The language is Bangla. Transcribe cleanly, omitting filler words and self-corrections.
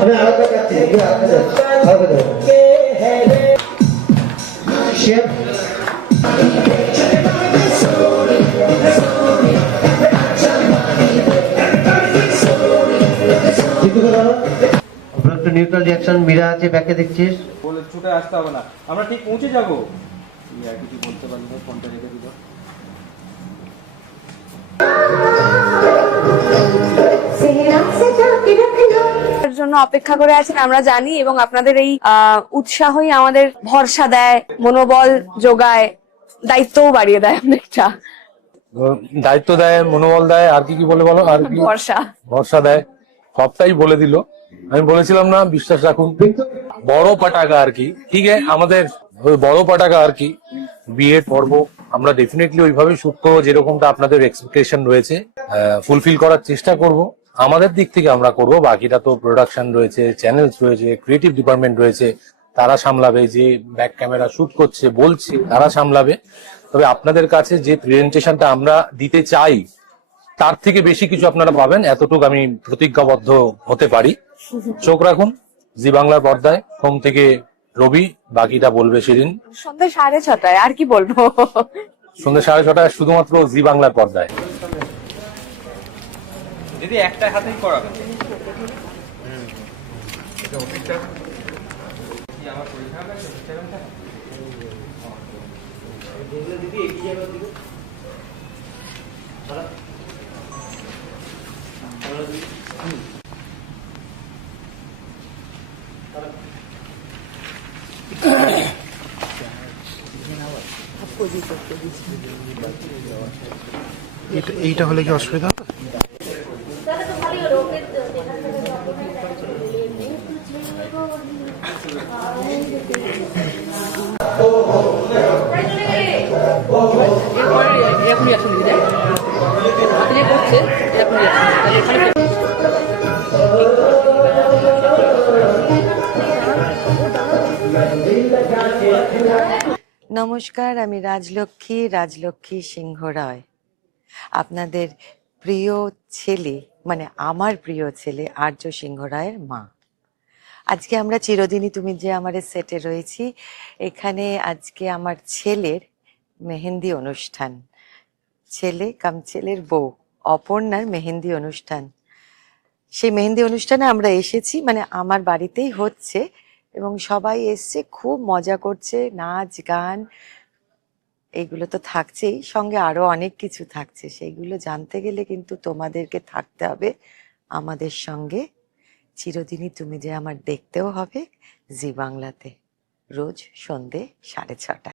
हमें आगे करते हैं, ये आगे दो। शेफ একটু নিউট্রাল রিঅ্যাকশন মিরা আছে ব্যাকে দেখছিস বলে ছুটে আসতে হবে না, আমরা ঠিক পৌঁছে যাবো। আর কিছু বলতে পারলে ফোনটা রেখে দিল। এর জন্য অপেক্ষা করে আছেন আমরা জানি, এবং আপনাদের এই উৎসাহই আমাদের ভরসা দেয়, মনোবল যোগায়, দায়িত্বও বাড়িয়ে দেয় অনেকটা। দায়িত্ব দেয়, মনোবল দেয়, আর কি কি বলে বলো, আর কি ভরসা ভরসা দেয়, সবটাই বলে দিল। আমি বলেছিলাম না বিশ্বাস রাখুন, বড় পটাকা আর কি, ঠিক আছে আমাদের ওই বড় পটাকা আর কি বিয়ের পর্ব আমরা ডেফিনেটলি ওইভাবে শুট করবো যেরকমটা আপনাদের এক্সপেকটেশন রয়েছে, ফুলফিল করার চেষ্টা করব। আমাদের দিক থেকে আমরা করব, বাকিটা তো প্রোডাকশন রয়েছে, চ্যানেলস রয়েছে, ক্রিয়েটিভ ডিপার্টমেন্ট রয়েছে, তারা সামলাবে। যে ব্যাক ক্যামেরা শুট করছে বলছি তারা সামলাবে। তবে আপনাদের কাছে যে প্রেজেন্টেশনটা আমরা দিতে চাই তার থেকে বেশি কিছু আপনারা পাবেন, এতটুকু আমি প্রতিজ্ঞাবদ্ধ হতে পারি। চোখ রাখুন জি বাংলার পর্দায়, সোম থেকে রবি, বাকিটা বলবে সেদিন সন্ধ্যা 6:30, আর কি বলবো। সন্ধ্যা 6:30 শুধুমাত্র জি বাংলার পর্দায়। দিদি একটা হাতেই করাবেন। এইটা হলে কি অসুবিধা হবে? নমস্কার, আমি রাজলক্ষ্মী সিংহ রায়, আপনাদের প্রিয় ছেলে, মানে আমার প্রিয় ছেলে আর্য সিংহ রায়ের মা। আজকে আমরা চিরদিনই তুমি যে আমার সেটে রয়েছি, এখানে আজকে আমার ছেলের মেহেন্দি অনুষ্ঠান, ছেলে কাম ছেলের বউ অপর্ণার মেহেন্দি অনুষ্ঠান। সেই মেহেন্দি অনুষ্ঠানে আমরা এসেছি, মানে আমার বাড়িতেই হচ্ছে, এবং সবাই এসছে, খুব মজা করছে, নাচ গান এইগুলো তো থাকছেই, সঙ্গে আরো অনেক কিছু থাকছে। সেইগুলো জানতে গেলে কিন্তু তোমাদেরকে থাকতে হবে আমাদের সঙ্গে। চিরদিনই তুমি যে আমার দেখতেও হবে জি বাংলাতে, রোজ সন্ধে 6:30।